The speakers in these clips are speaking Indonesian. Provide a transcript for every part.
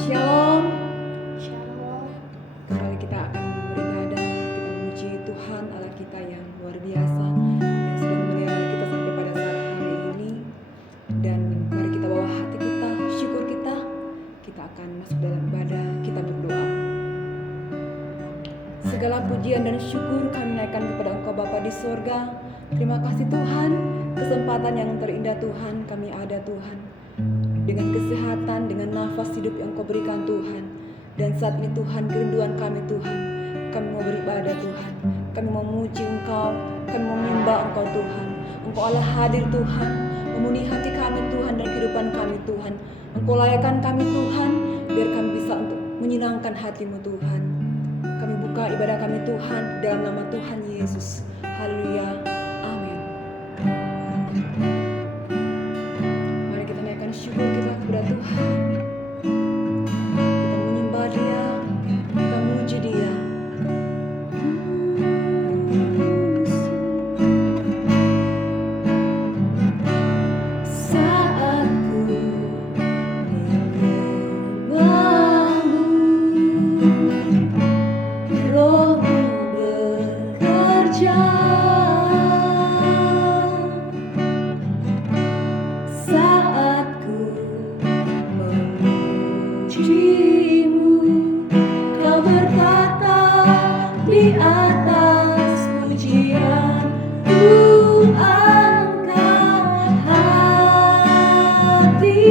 Shalom. Shalom. Kembali kita akan beribadah, kita memuji Tuhan Allah kita yang luar biasa, yang sudah memelihara kita sampai pada saat hari ini. Dan mari kita bawa hati kita, syukur kita akan masuk dalam ibadah, kita berdoa. Segala pujian dan syukur kami naikkan kepada Engkau Bapa di sorga. Terima kasih Tuhan, kesempatan yang terindah Tuhan, kami ada Tuhan. Dengan kesehatan, dengan nafas hidup yang Kau berikan Tuhan. Dan saat ini Tuhan, kerinduan kami Tuhan, kami mau beribadah Tuhan, kami mau memuji Engkau, kami mau menyembah Engkau Tuhan. Engkau Allah hadir Tuhan, memenuhi hati kami Tuhan dan kehidupan kami Tuhan. Engkau layakkan kami Tuhan, biar kami bisa untuk menyenangkan hati-Mu Tuhan. Kami buka ibadah kami Tuhan dalam nama Tuhan Yesus. Haleluya. Amin. Mari kita naikkan syukur kita kepada Tuhan. Kita menyembah Dia, kita memuji Dia. Saat ku menyembah-Mu, Roh-Mu bekerja. Saat ku memuji-Mu, Kau berkata di atas pujian, ku angkat hatiku,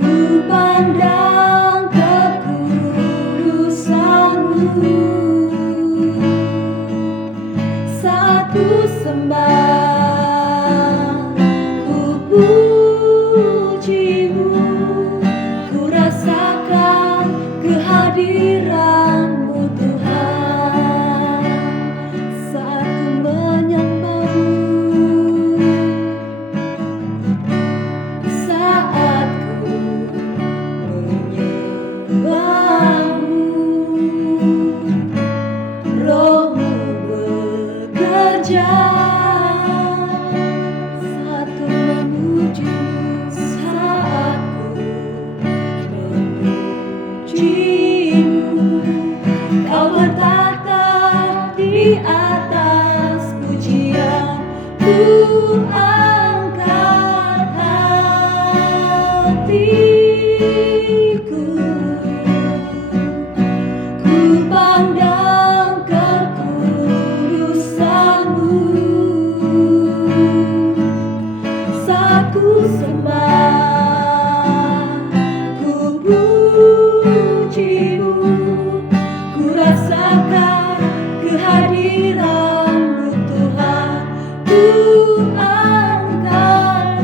ku pandang kekudusan-Mu. Saat ku sembah, ku puji-Mu, ku rasakan kehadiran-Mu Tuhan. Saat ku menyembah-Mu, saat ku menyembah-Mu, Roh-Mu bekerja. Saat ku memuji-Mu, saat ku memuji-Mu, Kau berkata di atas pujian, ku angkat hatiku, ku pandang kekudusan-Mu. Saat ku sembah, ku puji-Mu, ku rasakan kehadiran-Mu Tuhan. Ku angkat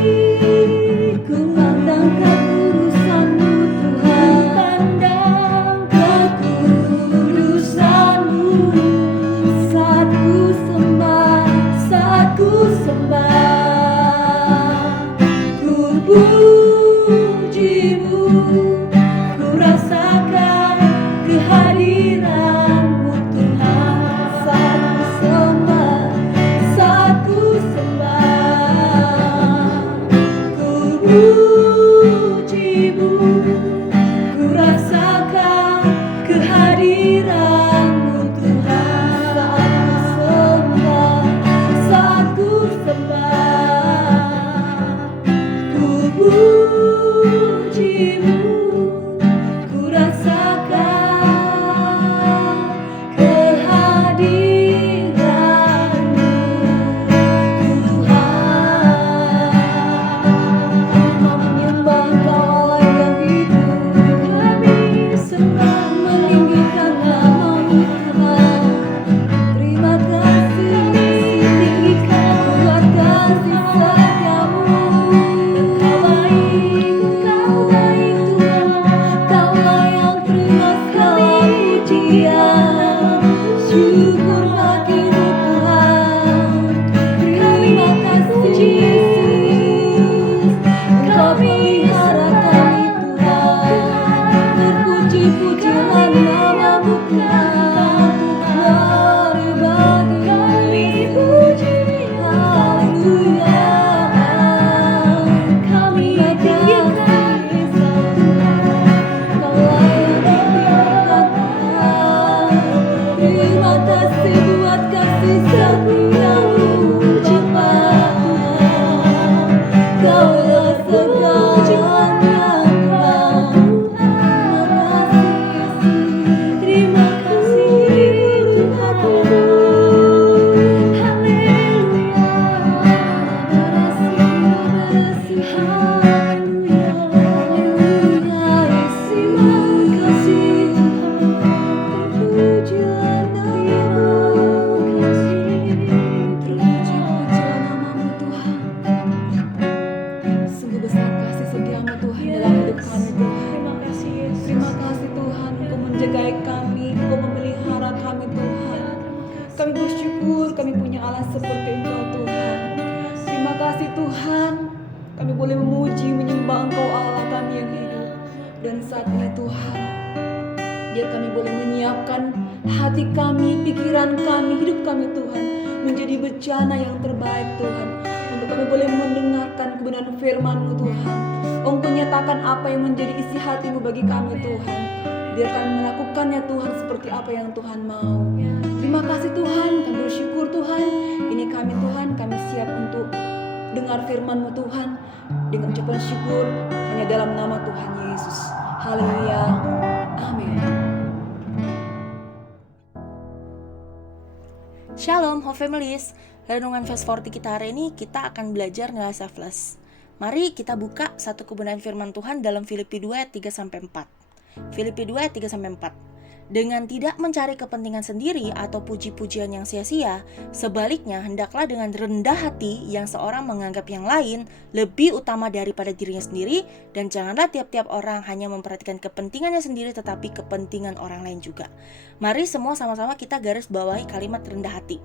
hatiku, pandang kekudusan-Mu Tuhan, pandang kekudusan-Mu. Saat ku sembah, saat ku sembah, ku puji-Mu, ku rasakan kehadiran-Mu Tuhan. Saat ku sembah, saat ku sembah, ku puji-Mu, ku rasakan kehadiran-Mu Tuhan. Saat ku sembah, saat ku sembah, kami boleh memuji, menyembah Engkau Allah kami yang hidup. Dan saat ini Tuhan, biar kami boleh menyiapkan hati kami, pikiran kami, hidup kami Tuhan, menjadi bencana yang terbaik Tuhan, untuk kami boleh mendengarkan kebenaran firman-Mu Tuhan. Engkau nyatakan apa yang menjadi isi hati-Mu bagi kami Tuhan. Biar kami melakukannya Tuhan seperti apa yang Tuhan mau. Terima kasih Tuhan, kami bersyukur Tuhan. Ini kami Tuhan, kami siap untuk dengar firman-Mu Tuhan dengan ucapan syukur hanya dalam nama Tuhan Yesus. Haleluya. Amin. Shalom, Hope Families. Renungan Fast 40 kita hari ini kita akan belajar nilai selfless. Mari kita buka satu kebenaran firman Tuhan dalam Filipi 2 ayat 3-4. Filipi 2 ayat 3-4. Dengan tidak mencari kepentingan sendiri atau puji-pujian yang sia-sia, sebaliknya hendaklah dengan rendah hati yang seorang menganggap yang lain lebih utama daripada dirinya sendiri, dan janganlah tiap-tiap orang hanya memperhatikan kepentingannya sendiri tetapi kepentingan orang lain juga. Mari semua sama-sama kita garis bawahi kalimat rendah hati.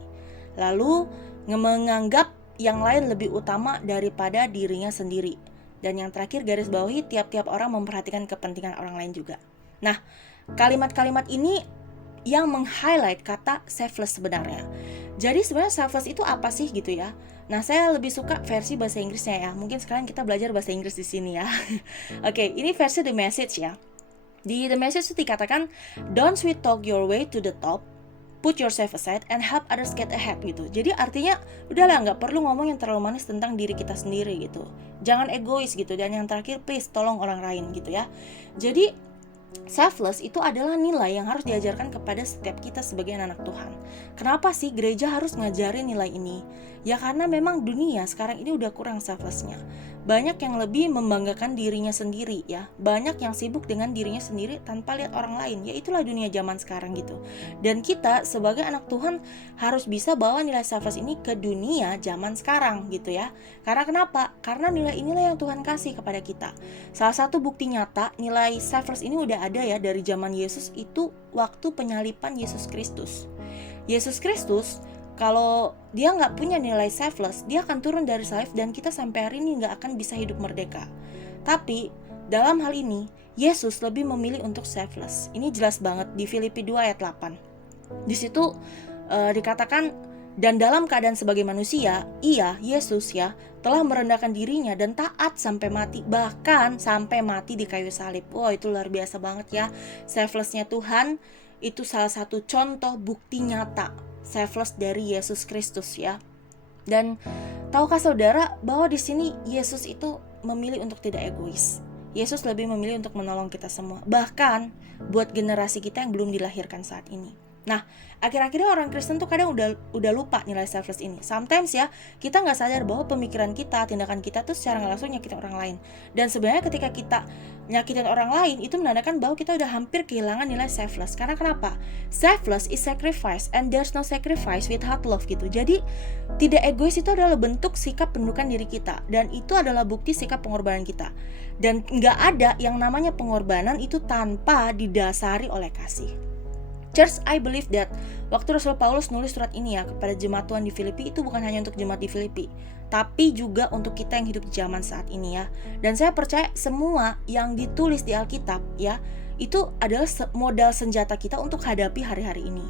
Lalu menganggap yang lain lebih utama daripada dirinya sendiri. Dan yang terakhir garis bawahi tiap-tiap orang memperhatikan kepentingan orang lain juga. Nah, kalimat-kalimat ini yang meng-highlight kata selfless sebenarnya. Jadi sebenarnya selfless itu apa sih gitu ya? Nah, saya lebih suka versi bahasa Inggrisnya ya. Mungkin sekarang kita belajar bahasa Inggris di sini ya. Oke, ini versi The Message ya. Di The Message itu dikatakan, "Don't sweet talk your way to the top. Put yourself aside and help others get ahead," gitu. Jadi artinya udahlah, nggak perlu ngomong yang terlalu manis tentang diri kita sendiri gitu. Jangan egois gitu. Dan yang terakhir, please tolong orang lain gitu ya. Jadi selfless itu adalah nilai yang harus diajarkan kepada setiap kita sebagai anak Tuhan. Kenapa sih gereja harus ngajarin nilai ini? Ya karena memang dunia sekarang ini udah kurang selflessnya. Banyak yang lebih membanggakan dirinya sendiri ya. Banyak yang sibuk dengan dirinya sendiri tanpa lihat orang lain. Ya itulah dunia zaman sekarang gitu. Dan kita sebagai anak Tuhan harus bisa bawa nilai selfless ini ke dunia zaman sekarang gitu ya. Karena kenapa? Karena nilai inilah yang Tuhan kasih kepada kita. Salah satu bukti nyata nilai selfless ini udah ada ya dari zaman Yesus, itu waktu penyaliban Yesus Kristus. Yesus Kristus, kalau dia nggak punya nilai selfless, dia akan turun dari salib dan kita sampai hari ini nggak akan bisa hidup merdeka. Tapi dalam hal ini, Yesus lebih memilih untuk selfless. Ini jelas banget di Filipi 2 ayat 8. Di situ dikatakan, dan dalam keadaan sebagai manusia, ia, Yesus ya, telah merendahkan dirinya dan taat sampai mati, bahkan sampai mati di kayu salib. Wah, itu luar biasa banget ya. Selflessnya Tuhan itu salah satu contoh bukti nyata selfless dari Yesus Kristus ya. Dan tahukah saudara bahwa di sini Yesus itu memilih untuk tidak egois. Yesus lebih memilih untuk menolong kita semua, bahkan buat generasi kita yang belum dilahirkan saat ini. Nah, akhir-akhirnya orang Kristen tuh kadang udah lupa nilai selfless ini. Sometimes ya, kita nggak sadar bahwa pemikiran kita, tindakan kita tuh secara nggak langsung nyakitin orang lain. Dan sebenarnya ketika kita nyakitin orang lain, itu menandakan bahwa kita udah hampir kehilangan nilai selfless. Karena kenapa? Selfless is sacrifice, and there's no sacrifice without love gitu. Jadi, tidak egois itu adalah bentuk sikap penundukan diri kita. Dan itu adalah bukti sikap pengorbanan kita. Dan nggak ada yang namanya pengorbanan itu tanpa didasari oleh kasih. Church, I believe that waktu Rasul Paulus nulis surat ini ya kepada jemaat Tuhan di Filipi, itu bukan hanya untuk jemaat di Filipi, tapi juga untuk kita yang hidup di zaman saat ini ya. Dan saya percaya semua yang ditulis di Alkitab ya, itu adalah modal senjata kita untuk hadapi hari-hari ini.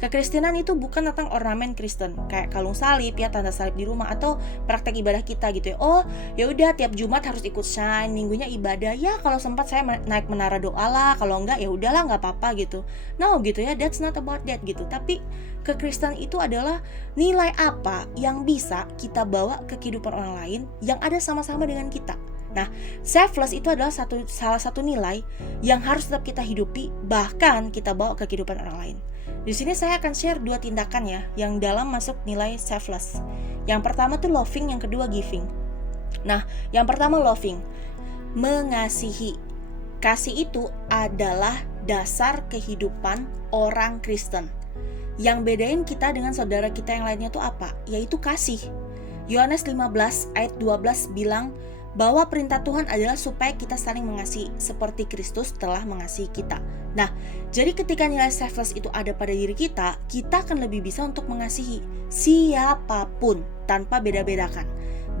Kekristenan itu bukan tentang ornamen Kristen, kayak kalung salib ya, tanda salib di rumah, atau praktek ibadah kita gitu ya. Oh, ya udah tiap Jumat harus ikut shine, minggunya ibadah. Ya kalau sempat saya naik menara doa lah, kalau enggak ya udahlah nggak apa-apa gitu. No gitu ya, that's not about that gitu. Tapi kekristenan itu adalah nilai apa yang bisa kita bawa ke kehidupan orang lain yang ada sama-sama dengan kita. Nah, selfless itu adalah salah satu nilai yang harus tetap kita hidupi, bahkan kita bawa ke kehidupan orang lain. Di sini saya akan share 2 tindakan ya yang dalam masuk nilai selfless. Yang pertama tuh loving, yang kedua giving. Nah, yang pertama loving, mengasihi. Kasih itu adalah dasar kehidupan orang Kristen. Yang bedain kita dengan saudara kita yang lainnya tuh apa? Yaitu kasih. Yohanes 15 ayat 12 bilang bahwa perintah Tuhan adalah supaya kita saling mengasihi seperti Kristus telah mengasihi kita. Nah, jadi ketika nilai selfless itu ada pada diri kita, kita akan lebih bisa untuk mengasihi siapapun tanpa beda-bedakan.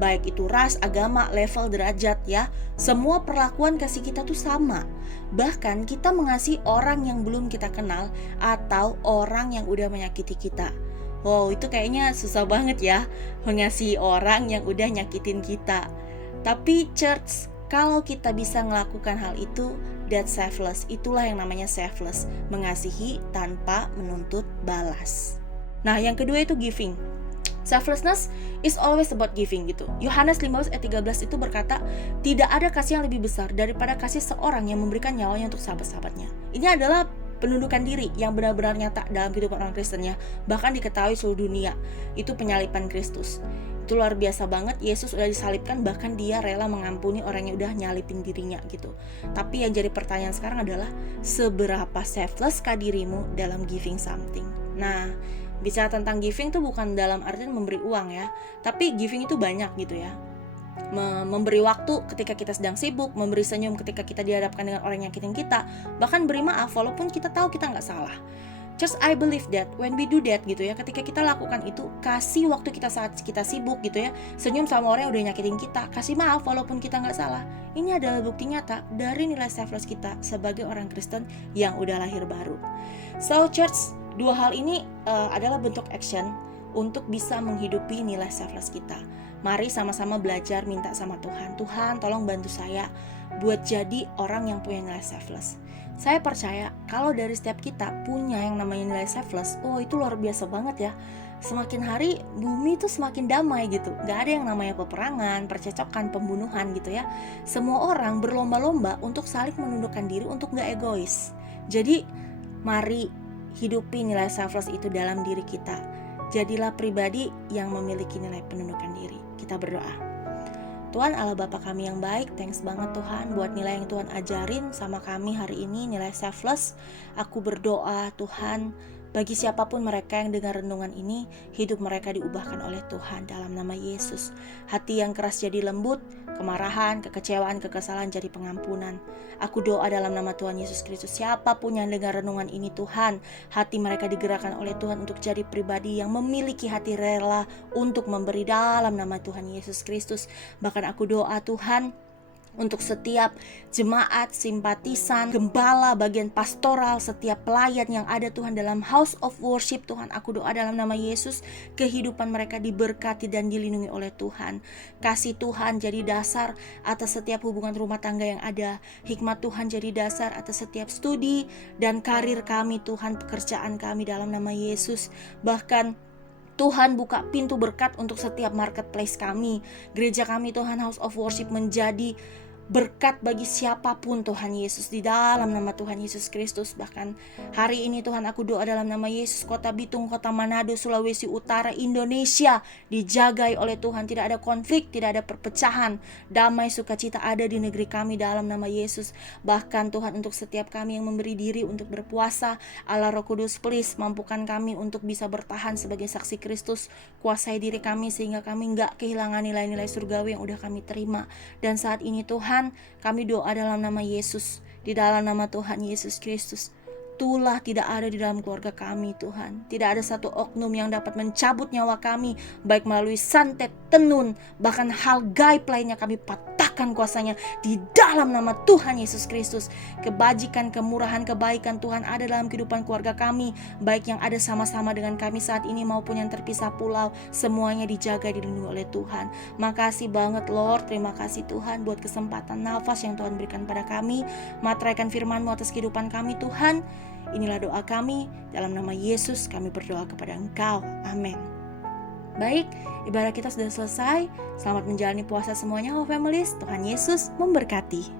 baik itu ras, agama, level, derajat ya. Semua perlakuan kasih kita tuh sama. Bahkan kita mengasihi orang yang belum kita kenal atau orang yang udah menyakiti kita. Wow, itu kayaknya susah banget ya, mengasihi orang yang udah nyakitin kita. Tapi church, kalau kita bisa melakukan hal itu, that's selfless. Itulah yang namanya selfless, mengasihi tanpa menuntut balas. Nah, yang kedua itu giving. Selflessness is always about giving gitu. Yohanes 15 ayat 13 itu berkata, tidak ada kasih yang lebih besar daripada kasih seorang yang memberikan nyawanya untuk sahabat-sahabatnya. Ini adalah penundukan diri yang benar-benar nyata dalam kehidupan orang Kristennya, bahkan diketahui seluruh dunia. Itu penyaliban Kristus. Itu luar biasa banget. Yesus udah disalibkan, bahkan dia rela mengampuni orang yang udah nyalipin dirinya gitu. Tapi yang jadi pertanyaan sekarang adalah, seberapa selfless-kah dirimu dalam giving something? Nah, bicara tentang giving tuh bukan dalam artian memberi uang ya, tapi giving itu banyak gitu ya. Memberi waktu ketika kita sedang sibuk, memberi senyum ketika kita dihadapkan dengan orang yang nyakitin kita, bahkan beri maaf walaupun kita tahu kita nggak salah. Just I believe that when we do that gitu ya, ketika kita lakukan itu, kasih waktu kita saat kita sibuk gitu ya, senyum sama orang yang udah nyakitin kita, kasih maaf walaupun kita nggak salah. Ini adalah bukti nyata dari nilai selfless kita sebagai orang Kristen yang udah lahir baru. So church, dua hal ini adalah bentuk action untuk bisa menghidupi nilai selfless kita. Mari sama-sama belajar minta sama Tuhan. Tuhan, tolong bantu saya buat jadi orang yang punya nilai selfless. Saya percaya kalau dari setiap kita punya yang namanya nilai selfless, itu luar biasa banget ya. Semakin hari bumi itu semakin damai gitu. Gak ada yang namanya peperangan, percecokan, pembunuhan gitu ya. Semua orang berlomba-lomba untuk saling menundukkan diri untuk gak egois. Jadi mari hidupi nilai selfless itu dalam diri kita. Jadilah pribadi yang memiliki nilai penundukan diri. Kita berdoa. Tuhan Allah Bapa kami yang baik, thanks banget Tuhan buat nilai yang Tuhan ajarin sama kami hari ini, nilai selfless. Aku berdoa Tuhan, bagi siapapun mereka yang dengar renungan ini, hidup mereka diubahkan oleh Tuhan dalam nama Yesus. Hati yang keras jadi lembut, kemarahan, kekecewaan, kekesalan jadi pengampunan. Aku doa dalam nama Tuhan Yesus Kristus, siapapun yang dengar renungan ini Tuhan, hati mereka digerakkan oleh Tuhan untuk jadi pribadi yang memiliki hati rela untuk memberi dalam nama Tuhan Yesus Kristus. Bahkan aku doa Tuhan, untuk setiap jemaat, simpatisan, gembala, bagian pastoral, setiap pelayan yang ada Tuhan dalam house of worship Tuhan, aku doa dalam nama Yesus, kehidupan mereka diberkati dan dilindungi oleh Tuhan. Kasih Tuhan jadi dasar atas setiap hubungan rumah tangga yang ada. Hikmat Tuhan jadi dasar atas setiap studi dan karir kami Tuhan, pekerjaan kami dalam nama Yesus. Bahkan Tuhan buka pintu berkat untuk setiap marketplace kami. Gereja kami Tuhan, house of worship menjadi berkat bagi siapapun Tuhan Yesus, di dalam nama Tuhan Yesus Kristus. Bahkan hari ini Tuhan aku doa dalam nama Yesus, kota Bitung, kota Manado, Sulawesi Utara, Indonesia dijagai oleh Tuhan. Tidak ada konflik, tidak ada perpecahan. Damai sukacita ada di negeri kami dalam nama Yesus. Bahkan Tuhan untuk setiap kami yang memberi diri untuk berpuasa, Allah Roh Kudus please mampukan kami untuk bisa bertahan sebagai saksi Kristus. Kuasai diri kami sehingga kami gak kehilangan nilai-nilai surgawi yang udah kami terima. Dan saat ini Tuhan, kami doa dalam nama Yesus, di dalam nama Tuhan Yesus Kristus, tulah tidak ada di dalam keluarga kami Tuhan. Tidak ada satu oknum yang dapat mencabut nyawa kami, baik melalui santet, tenun, bahkan hal gaib lainnya kami patahkan kuasanya di dalam nama Tuhan Yesus Kristus. Kebajikan, kemurahan, kebaikan Tuhan ada dalam kehidupan keluarga kami, baik yang ada sama-sama dengan kami saat ini maupun yang terpisah pulau, semuanya dijaga, dilindungi oleh Tuhan. Makasih banget Lord, terima kasih Tuhan buat kesempatan nafas yang Tuhan berikan pada kami, materaikan firman-Mu atas kehidupan kami Tuhan. Inilah doa kami, dalam nama Yesus kami berdoa kepada Engkau, amin. Baik, ibadah kita sudah selesai. Selamat menjalani puasa semuanya, Ho Families. Tuhan Yesus memberkati.